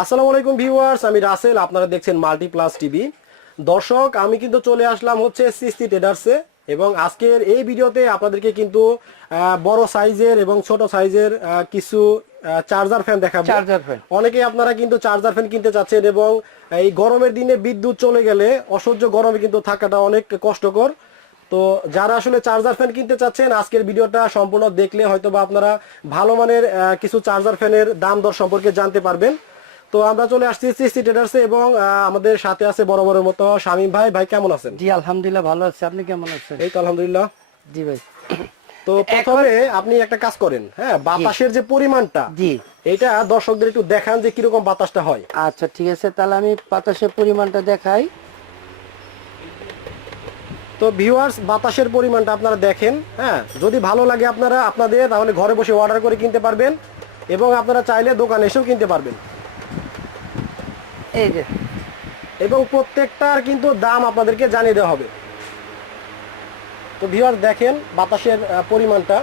আসসালামু আলাইকুম ভিউয়ার্স, আমি রাসেল, আপনারা দেখছেন মাল্টিপ্লাস টিভি। দর্শক, আমি কিন্তু চলে আসলাম হচ্ছে সিসি ট্রেডার্সে এবং আজকের এই ভিডিওতে আপনাদেরকে কিন্তু বড় সাইজের এবং ছোট সাইজের কিছু চার্জার ফ্যান দেখাবো। অনেকে আপনারা কিন্তু চার্জার ফ্যান কিনতে চাচ্ছেন এবং এই গরমের দিনে বিদ্যুৎ চলে গেলে অসহ্য গরমে কিন্তু থাকাটা অনেক কষ্টকর। তো যারা আসলে চার্জার ফ্যান কিনতে চাচ্ছেন, আজকের ভিডিওটা সম্পূর্ণ দেখলে হয়তো বা আপনারা ভালো মানের কিছু চার্জার ফ্যানের দাম দর সম্পর্কে জানতে পারবেন। তো আমরা চলে আসছি সিসি ট্রেডার্সে এবং আমাদের সাথে আছে বরাবরের মতো শামীম ভাই। ভাই কেমন আছেন? জি আলহামদুলিল্লাহ ভালো আছি, আপনি কেমন আছেন? এই তো আলহামদুলিল্লাহ। জি ভাই, তো প্রথমে আপনি একটা কাজ করেন, হ্যাঁ, বাতাসের যে পরিমাণটা, জি এটা দর্শকদের একটু দেখান যে কিরকম বাতাসটা হয়। আচ্ছা ঠিক আছে, তাহলে আমি বাতাসের পরিমাণটা দেখাই। তো ভিউয়ার্স, বাতাসের পরিমাণটা আপনারা দেখেন, হ্যাঁ, যদি ভালো লাগে আপনারা আপনাদের তাহলে ঘরে বসে অর্ডার করে কিনতে পারবেন এবং আপনারা চাইলে দোকানে এসেও কিনতে পারবেন। এই যে, এবং প্রত্যেকটার কিন্তু দাম আপনাদেরকে জানিয়ে দেওয়া হবে। তো ভিউয়ার্স দেখেন বাতাসের পরিমাণটা,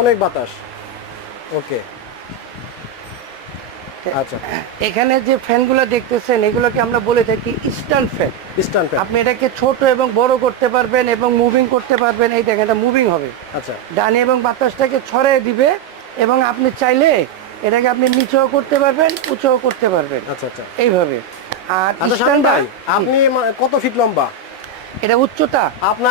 অনেক বাতাস। ওকে, আচ্ছা, এখানে যে ফ্যানগুলো দেখতেছেন এগুলোকে আমরা বলে থাকি স্ট্যান্ড ফ্যান। Stand fan. আপনি এটাকে ছোট এবং বড় করতে পারবেন এবং মুভিং করতে পারবেন। এই দেখেন, এটা মুভিং হবে। আচ্ছা, ডানে এবং বাতাসটাকে ছড়িয়ে দিবে এবং আপনি চাইলে এটাকে আপনি নিচেও করতে পারবেন, উঁচুও করতে পারবেন। আচ্ছা, আচ্ছা, এইভাবে। আর স্ট্যান্ড ভাই, আপনি কত ফিট লম্বা? এটা উচ্চতা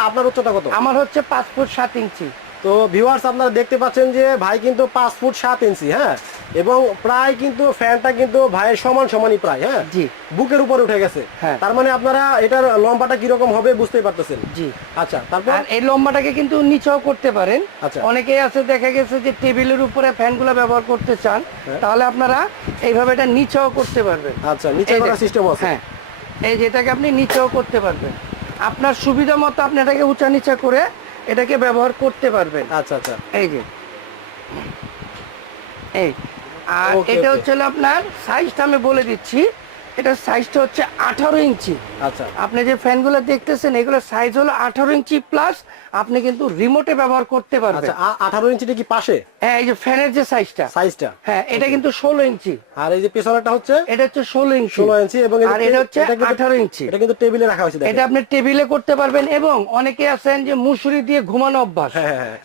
আপনার উচ্চতা কত? আমার হচ্ছে 5 ফুট 7 ইঞ্চি। তো ভিউয়ার্স, আপনারা দেখতে পাচ্ছেন যে ভাই কিন্তু 5 ফুট 7 ইঞ্চি, হ্যাঁ, এবং প্রায় কিন্তু ফ্যানটা কিন্তু ভাইয়ের সমানই প্রায়, হ্যাঁ, জি, বুকের উপরে উঠে গেছে। হ্যাঁ, তার মানে আপনারা এটার লম্বাটা কিরকম হবে বুঝতেই পারতেছেন। জি, আচ্ছা, তারপর এই লম্বাটাকে কিন্তু নিচেও করতে পারেন। আচ্ছা, অনেকেই আছে দেখা গেছে যে টেবিলের উপরে ফ্যানগুলো ব্যবহার করতে চান, তাহলে আপনারা এইভাবে এটা নিচেও করতে পারবেন। আচ্ছা, নিচে করার সিস্টেম আছে। হ্যাঁ, এই যেটাকে আপনি নিচেও করতে পারবেন, আপনার সুবিধা মতো আপনি এটাকে উঁচা নিচা করে এটাকে ব্যবহার করতে পারবেন। আচ্ছা, আচ্ছা, এই যে, এই, আর এটা হচ্ছে আপনার সাইজটা আমি বলে দিচ্ছি। এটার সাইজটা হচ্ছে 18 ইঞ্চি। আচ্ছা, আপনি যে ফ্যানগুলো দেখতেছেন এগুলোর সাইজ হলো 18 ইঞ্চি প্লাস আপনি কিন্তু রিমোটে ব্যবহার করতে পারবেন। আচ্ছা, 18 ইঞ্চিটা কি পাশে? হ্যাঁ, এই যে ফ্যানের যে সাইজটা, হ্যাঁ, এটা কিন্তু 16 ইঞ্চি। আর এই যে পেছনেরটা হচ্ছে, এটা হচ্ছে 16 ইঞ্চি এবং আর এটা হচ্ছে 18 ইঞ্চি। এটা কিন্তু টেবিলে রাখা হয়েছে। এটা আপনি টেবিলে করতে পারবেন এবং অনেকে আছেন যে মুসুরি দিয়ে ঘুমানো অভ্যাস,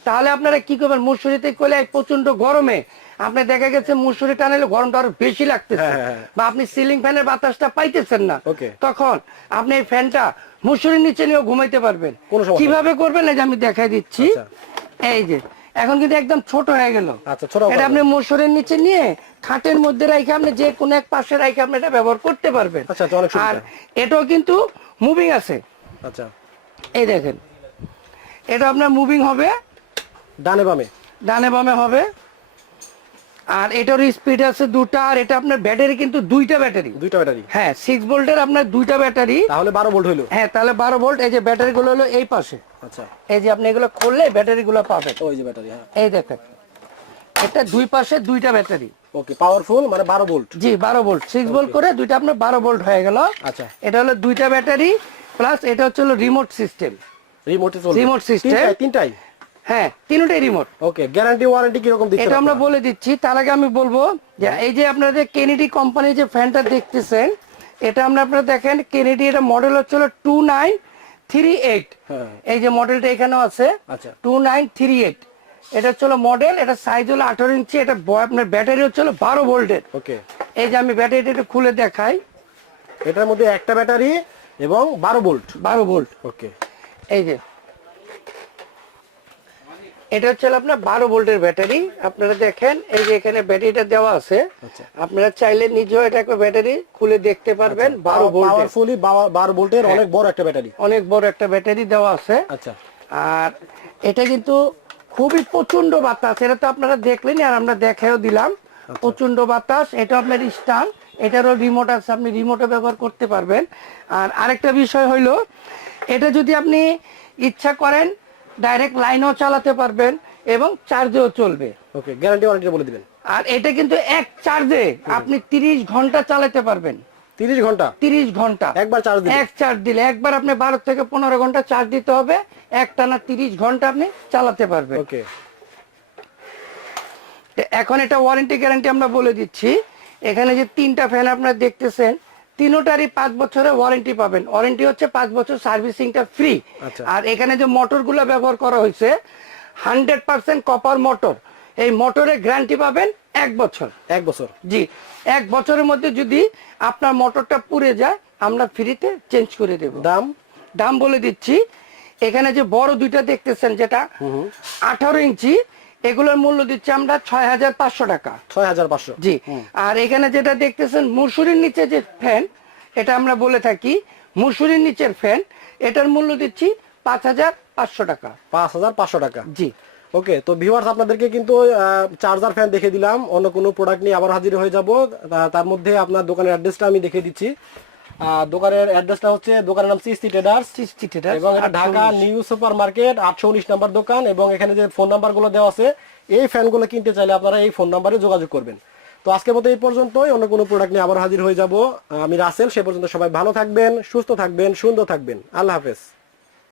তাহলে আপনারা কি করবেন, মুসুরিতে করলে প্রচন্ড গরমে আপনি দেখা গেছে মুসুরি টানালে গরমটা আরো বেশি লাগতেছে বা আপনি সিলিং ফ্যানের বাতাসটা পাইতেছেন না, তখন আপনি এই ফ্যানটা মুসুরির নিচে নিয়েও ঘুমাইতে পারবেন। কিভাবে করবেন এই যে আমি দেখাই দিচ্ছি। এই যে এখন কিন্তু একদম ছোট হয়ে গেল। এটা আপনি মুসুরির নিচে নিয়ে খাটের মধ্যে রাখে আপনি যে কোনো এক পাশে রাখে আপনি এটা ব্যবহার করতে পারবেন। আর এটাও কিন্তু মুভিং আছে। আচ্ছা, এই দেখেন, এটা আপনার মুভিং হবে ডানে বামে হবে। আর এটার স্পিড আছে 2টা। আর এটা আপনার ব্যাটারি কিন্তু দুইটা ব্যাটারি। হ্যাঁ, 6 ভোল্টের আপনার দুইটা ব্যাটারি, তাহলে 12 ভোল্ট হলো। হ্যাঁ, তাহলে 12 ভোল্ট। এই যে ব্যাটারি গুলো হলো এই পাশে। আচ্ছা, এই যে আপনি এগুলো খুললে ব্যাটারি গুলো পাবেন। ওই যে ব্যাটারি, হ্যাঁ, এই দেখেন, এটা দুই পাশে দুইটা ব্যাটারি। ওকে, পাওয়ারফুল, মানে 12 ভোল্ট। জি, 12 ভোল্ট, 6 ভোল্ট করে দুইটা আপনার 12 ভোল্ট হয়ে গেল। আচ্ছা, এটা হলো দুইটা ব্যাটারি প্লাস এটা হচ্ছে রিমোট সিস্টেম। রিমোট সিস্টেম তিনটাই? হ্যাঁ, তিনটাই রিমোট। ওকে, গ্যারান্টি ওয়ারেন্টি কি রকম দিচ্ছেন? এটা আমরা বলে দিচ্ছি। তার আগে আমি বলবো যে এই যে আপনাদের কেনেডি কোম্পানি যে ফ্যানটা দেখতেছেন, এটা আপনারা দেখেন কেনেডি, এটা মডেল হচ্ছে 2938। এই যে মডেলটা এখানেও আছে। আচ্ছা, 2938 এটা হচ্ছে মডেল। এটা সাইজ হলো 18 ইঞ্চি। এটা আপনার ব্যাটারি হচ্ছে 12 ভোল্টের। ওকে, এই যে আমি ব্যাটারিটা একটু খুলে দেখাই। এটার মধ্যে একটা ব্যাটারি এবং 12 ভোল্ট। ওকে, এই যে এটা হচ্ছে আপনার 12 ভোল্টের ব্যাটারি। আপনারা দেখেন এই যে এখানে ব্যাটারিটা দেওয়া আছে। আপনারা চাইলে নিজেও এটা একটা ব্যাটারি খুলে দেখতে পারবেন। 12 ভোল্ট, পাওয়ারফুলি 12 ভোল্টের অনেক বড় একটা ব্যাটারি দেওয়া আছে। আচ্ছা, আর এটা কিন্তু খুবই প্রচন্ড বাতাস। এটা তো আপনারা দেখলেন আর আমরা দেখাও দিলাম। প্রচন্ড বাতাস। এটা আপনার স্ট্যান্ড, এটারও রিমোট আছে, আপনি রিমোটে ব্যবহার করতে পারবেন। আর আরেকটা বিষয় হইলো, এটা যদি আপনি ইচ্ছা করেন ডাইরেক্ট লাইনও চালাতে পারবেন এবং চার্জেও চলবে। ওকে, গ্যারান্টি ওয়ারেন্টি বলে দিবেন। আর এটা কিন্তু এক চার্জে আপনি 30 ঘন্টা চালাতে পারবেন। 30 ঘন্টা একবার চার্জ দিলে? এক চার্জ দিলে একবার আপনি 12 থেকে 15 ঘন্টা চার্জ দিতে হবে। একটানা 30 ঘন্টা আপনি চালাতে পারবেন। ওকে, এখন এটা ওয়ারেন্টি গ্যারান্টি আমরা বলে দিচ্ছি। এখানে যে 3টা ফ্যান আপনারা দেখতেছেন, তিনোটারই 5 বছরের ওয়ারেন্টি পাবেন। ওয়ারেন্টি হচ্ছে 5 বছর, সার্ভিসিংটা ফ্রি। আর এখানে যে মোটরগুলো ব্যবহার করা হয়েছে 100% কপার মোটর। এই মোটরের গ্যারান্টি পাবেন 1 বছর। 1 বছর, জি। 1 বছরের মধ্যে যদি আপনার মোটরটা পুড়ে যায় আমরা ফ্রিতে চেঞ্জ করে দেব। দাম বলে দিচ্ছি। এখানে যে বড় দুইটা দেখতেছেন যেটা 18 ইঞ্চি, এগুলোর মূল্য দিচ্ছি আমরা 6500 টাকা। 6500, জি। আর এখানে যেটা দেখতেছেন মুসুরির নিচে যে ফ্যান, এটা আমরা বলে থাকি মুসুরির নিচের ফ্যান, এটার মূল্য দিচ্ছি 5500 টাকা। 5500 টাকা, জি। ওকে, তো ভিউয়ার্স আপনাদেরকে কিন্তু চার্জার ফ্যান দেখে দিলাম। অন্য কোনো প্রোডাক্ট নিয়ে আবার হাজির হয়ে যাব। তার মধ্যে আপনার দোকানের অ্যাড্রেসটা আমি দেখে দিচ্ছি। দোকানের অ্যাড্রেসটা হচ্ছে, দোকানের নাম সিস্তি ট্রেডার্স, এবং এটা Dhaka new super market 819 number দোকান। এবং এখানে যে ফোন নাম্বারগুলো দেওয়া আছে, এই ফ্যানগুলো কিনতে চাইলে আপনারা এই ফোন নাম্বারে যোগাযোগ করবেন। তো আজকের মতো এই পর্যন্তই। অন্য কোনো প্রোডাক্ট নিয়ে আবার হাজির হয়ে যাব। আমি রাসেল। সে পর্যন্ত সবাই ভালো থাকবেন, সুস্থ থাকবেন, সুন্দর থাকবেন। আল্লাহ হাফেজ।